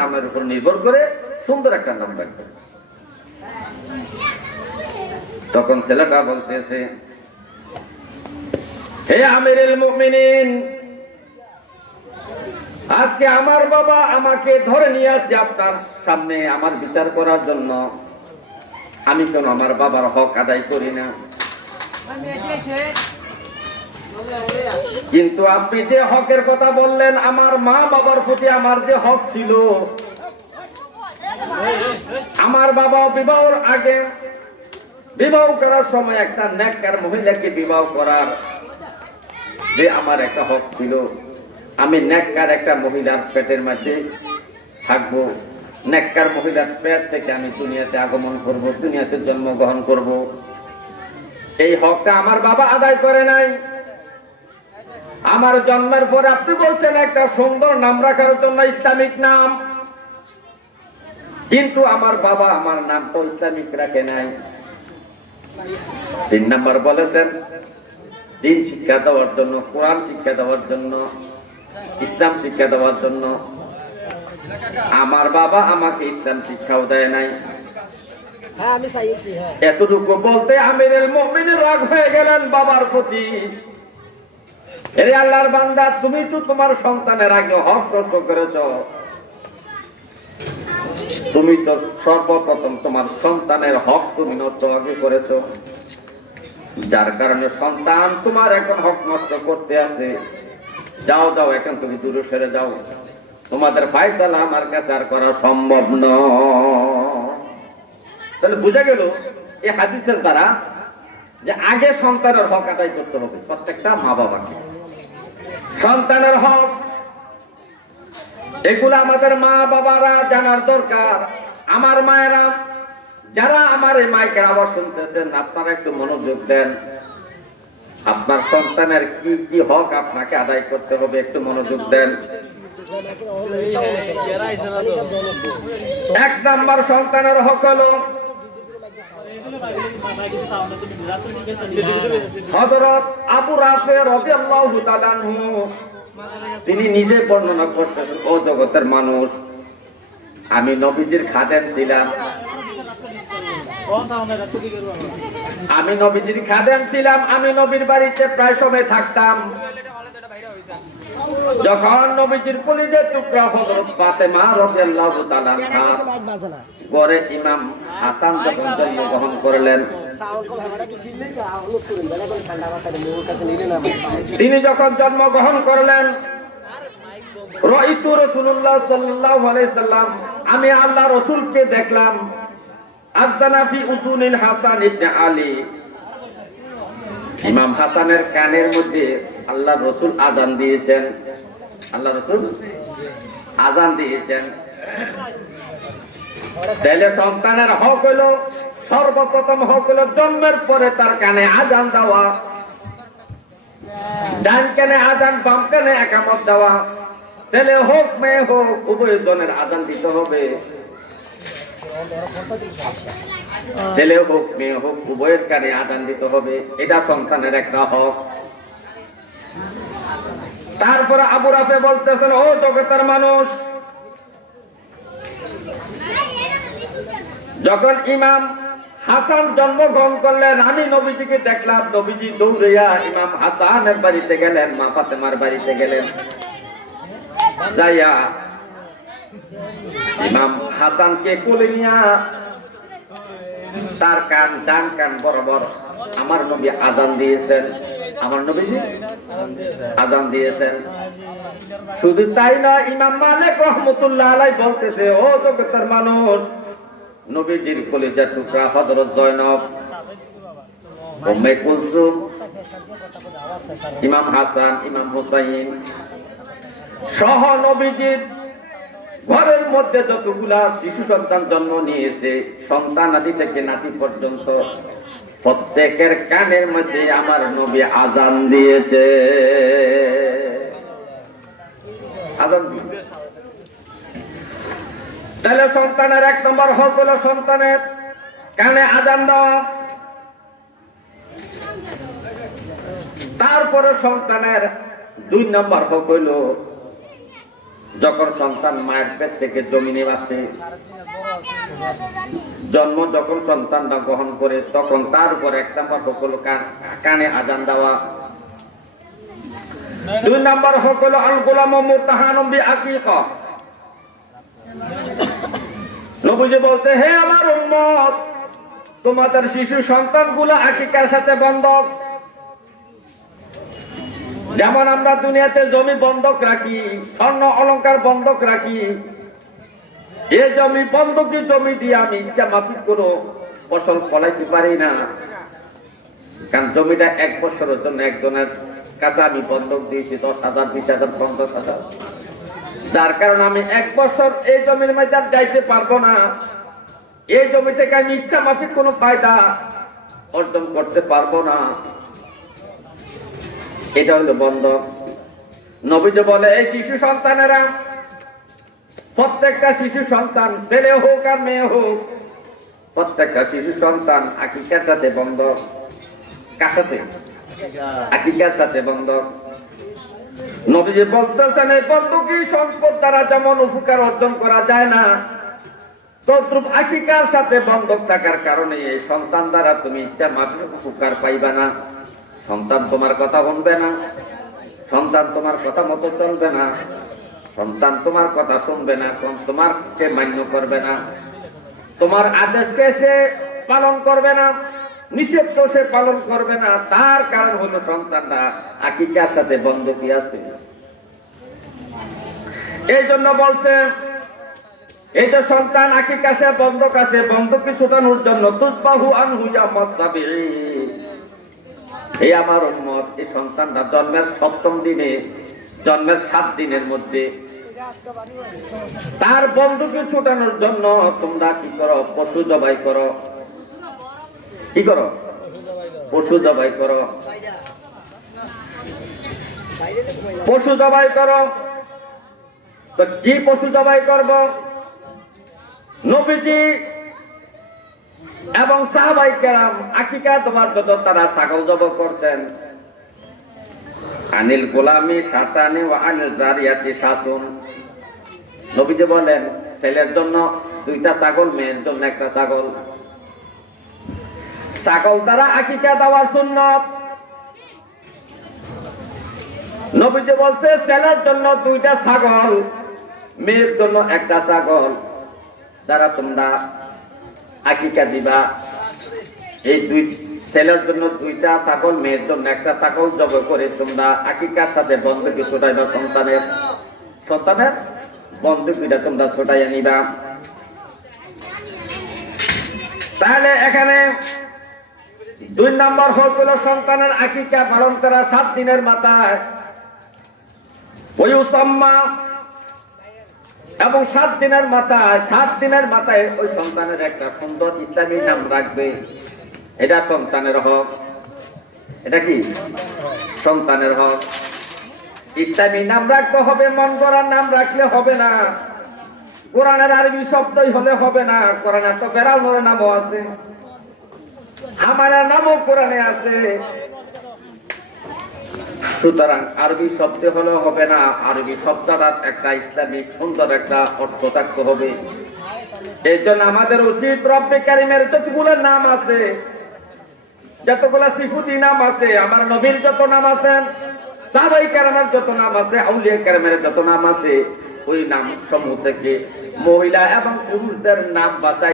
নামের উপর নির্ভর করে সুন্দর একটা নাম রাখবে। তখন ছেলেটা বলতেছে, হে আমিরুল মুমিনিন, আজকে আমার বাবা আমাকে ধরে নিয়ে আসছে আপনার সামনে আমার বিচার করার জন্য। আমি কেন আমার বাবার হক আদায় করি না? কিন্তু আপনি যে হকের কথা বললেন, আমার মা বাবার প্রতি আমার যে হক ছিল, আমার বাবা বিবাহের আগে বিবাহ করার সময় একটা নেককার মহিলাকে বিবাহ করার যে আমার একটা হক ছিল, আমি নেককার একটা মহিলার পেটের মধ্যে থাকবো, নেককার মহিলার পেট থেকে আমি দুনিয়াতে আগমন করব, দুনিয়াতে জন্মগ্রহণ করব। এই হকটা আমার বাবা আদায় করে নাই। আমার জন্মের পরে আপনি বলছেন একটা সুন্দর নাম রাখার জন্য, ইসলামিক নাম, কিন্তু আমার বাবা আমার নাম তো ইসলামিক রাখে নাই। 3 নাম্বার বলেছেন দিন শিক্ষা দেওয়ার জন্য, কোরআন শিক্ষা দেওয়ার জন্য, ইসলাম শিক্ষা দেওয়ার জন্য। আমার বাবা আমাকে ইসলাম শিক্ষাও দেয় নাই। এতটুকু বলতে আমিরুল মুমিনিন রাগ হয়ে গেলেন বাবার প্রতি। এরে আল্লাহর বান্দা, তুমি তো তোমার সন্তানের আগে হক নষ্ট করেছ। তুমি তো সর্বপ্রথম তোমার সন্তানের হক তুমি নষ্ট আগে করেছ, যার কারণে সন্তান তোমার এখন হক নষ্ট করতে আছে। যাও যাও, এখন তুমি দূরে সরে যাও, তোমাদের ফায়সালা আমার কাছে আর করা সম্ভব নয়। তাহলে বুঝা গেল এই হাদিসের দ্বারা যে আগে সন্তানের হক আদায় করতে হবে, প্রত্যেকটা মা বাবাকে। সন্তানের হক এগুলো আমাদের মা বাবারা জানার দরকার। আমার মায়েরা, যারা আমার এই মাইকের আওয়াজ শুনতেছেন, আপনারা একটু মনোযোগ দেন। আপনার সন্তানের কি কি হক আপনাকে আদায় করতে হবে, একটু মনোযোগ দেন। 1 নাম্বার সন্তানের হক হলো হযরত আবু রাফি রাদিয়াল্লাহু তাআলা আনহু তিনি নিজে বর্ণনা করতেছেন, ও জগতের মানুষ, আমি নবীজির খাদেম ছিলাম। আমি নবীজির খাদেম ছিলাম, আমি নবীর বাড়িতে প্রায় সময় থাকতাম। যখন নবীজির কলিজার টুকরা হযরত ফাতেমা রাদিয়াল্লাহু তাআলা ঘরে ইমাম হাসান যখন জন্মগ্রহণ করলেন, তিনি যখন জন্মগ্রহণ করলেন, রাইতু রাসূলুল্লাহ সাল্লাল্লাহু আলাইহি সাল্লাম, আমি আল্লাহ রাসূলকে দেখলাম, আযানা ফি উযুনিল হাসান ইবনে আলী, ইমাম হাসানের কানের মধ্যে আল্লাহ রাসূল আযান দিয়েছেন। আল্লাহ রাসূল আযান দিয়েছেন। তাহলে সন্তানের হক হলো, সর্বপ্রথম হক হলো জন্মের পরে তার কানে আযান দেওয়া, ডান কানে আযান, বাম কানে ইকামত দেওয়া। ছেলে হোক মেয়ে হোক, উভয়জনের আযান দিতে হবে। ছেলে হোক মেয়ে হোক, উভয়ের কানে আযান দিতে হবে। এটা সন্তানের একটা হক। তারপরে আবু রাফি বলতেছেন, ও জগতের মানুষ, যখন ইমাম হাসান জন্মগ্রহণ করলেন, আমি নবীজিকে দেখলাম, নবীজি দৌড়িয়া ইমাম হাসানের বাড়িতে গেলেন, মা ফাতেমার বাড়িতে গেলেন। যাইয়া ইমাম হাসানকে কোলে নিয়া তার কান, ডান কান বরাবর আমার নবী আযান দিয়েছেন। আমার নবীজি আযান দিয়েছেন। শুধু তাই না, ইমাম মালিক রাহমাতুল্লাহ আলাইহি বলতেছে, ও জগতের মানুষ, নবীজির কলিজার টুকরা হযরত জয়নব, উম্মে কুলসুম, ইমাম হাসান, ইমাম হুসাইন সহ নবীজির ঘরের মধ্যে যতগুলা শিশু সন্তান জন্ম নিয়েছে, সন্তান আদি থেকে নাতি পর্যন্ত, প্রত্যেকের কানের মধ্যে আমার নবী আযান দিয়েছে। আযান দিয়েছে। তাহলে সন্তানের 1 নম্বর হক হলো সন্তানের কানে আযান দেওয়া। তারপরে সন্তানের 2 নম্বর হক হইল যখন সন্তান মায়ের পেট থেকে জমিনে আসে, জন্ম যখন সন্তানটা গ্রহণ করে, তখন তার উপর এক নাম্বার হক হলো কানে আজান দেওয়া। 2 নাম্বার হক হলো আল গোলাম মুরতাহানুম বিআকিকা। নবীজি বলছে, হে আমার উম্মত, তোমাদের শিশু সন্তানগুলো আকিকার সাথে বন্ধক। যেমন আমরা দুনিয়াতে জমি বন্ধক রাখি, স্বর্ণ অলংকার বন্ধক রাখি, এই জমি বন্ধকি জমি দিয়ে আমি ইচ্ছা মাফিক কোনো ফসল ফলাইতে পারি না, কারণ জমিটা 1 বছরের জন্য একজনের কাছে আমি বন্ধক দিয়েছি 10,000, 20,000, 50,000। যার কারণে আমি 1 বছর এই জমির মধ্যে আর যাইতে পারবো না, এই জমি থেকে আমি ইচ্ছা মাফিক কোনো ফায়দা অর্জন করতে পারবো না। এটা হলো বন্ধক। নবীজি বলে, এই শিশু সন্তানেরা, প্রত্যেকটা শিশু সন্তান, ছেলে হোক আর মেয়ে হোক, প্রত্যেকটা শিশু সন্তান আকিকার সাথে বন্ধক। কার সাথে? আকিকার সাথে বন্ধক। নবীজি বলতেছেন, এই বন্ধকি সম্পদ দ্বারা যেমন উপকার অর্জন করা যায় না, তদ্রূপ আকিকার সাথে বন্ধক থাকার কারণে এই সন্তান দ্বারা তুমি ইচ্ছা মাফিক উপকার পাইবা না। সন্তান তোমার কথা শুনবে না, সন্তান তোমার কথা মতো চলবে না, সন্তান তোমার কথা শুনবে না, তোমাকে মান্য করবে না, তোমার আদেশকে সে পালন করবে না, নিষেধকে সে পালন করবে না। তার কারণ হলো সন্তানরা আকিকার সাথে বন্ধকি আছে। এই জন্য বলছে, এই যে সন্তান আকিকার সাথে বন্ধক আছে, বন্ধকি ছুটানোর জন্য তুজবাহু আনহু ইয়াউমাস সাবঈ। এই আমার উম্মত, এই সন্তানটা জন্মের 7ম দিনে, জন্মের 7 দিনের মধ্যে তার বন্ধুকে ছুটানোর জন্য তোমরা কি করো? পশু জবাই করো। কি করো? পশু জবাই করো। পশু জবাই করো। তো কি পশু জবাই করব? নবীজি এবং সাহাবায়ে কেরাম আকিকা দেওয়ার জন্য তারা ছাগল জবাই করতেন। আনিল গোলামি শাতানি ওয়া আনিল জারিয়াতি শাতুন। নবীজি বলেন, ছেলের জন্য 2টা ছাগল, মেয়ের জন্য 1টা ছাগল। ছাগল দ্বারা আকিকা দেওয়ার সুন্নাত। নবীজি বলছে, ছেলের জন্য 2টা ছাগল, মেয়ের জন্য 1টা ছাগল দ্বারা তোমরা আকিকা দিবা। এই ছেলের জন্য 2টা ছাগল, মেয়ের জন্য 1টা ছাগল জবাই করে তোমরা আকিকার সাথে বন্ধকি ছুটাইবা। সন্তানের বন্ধকিটা তোমরা ছুটাইয়া নিবা। তাহলে এখানে 2 নাম্বার হলো সন্তানের আকিকা পালন করা 7 দিনের মাথায়। ওয়ুসাম্মা, এবং 7 দিনের মাথায় ওই সন্তানের একটা সুন্দর ইসলামী নাম রাখবে। এটা সন্তানের হক। এটা কি? সন্তানের হক। ইসলামী নাম রাখতে হবে, মন গড়ার নাম রাখলে হবে না, কোরআনের আরবি শব্দই হলে হবে না। কোরআনে তো ফেরাউনের নামও আছে, হামানের নামও কোরআনে আছে। সুতরাং আরবি শব্দ হলে হবে না, আরবি শব্দটার একটা ইসলামিক সুন্দর একটা অর্থ থাকতে হবে। এই জন্য আমাদের উচিত রব্বে কারিমের যতগুলো নাম আছে, যতগুলো সিফাতি নাম আছে, আমার নবীর যত নাম আছে, সাহাবায়ে কেরামের যত নাম আছে, আউলিয়া কেরামের যত নাম আছে, ওই নাম সমূহ থেকে মহিলা এবং পুরুষদের নাম বাছাই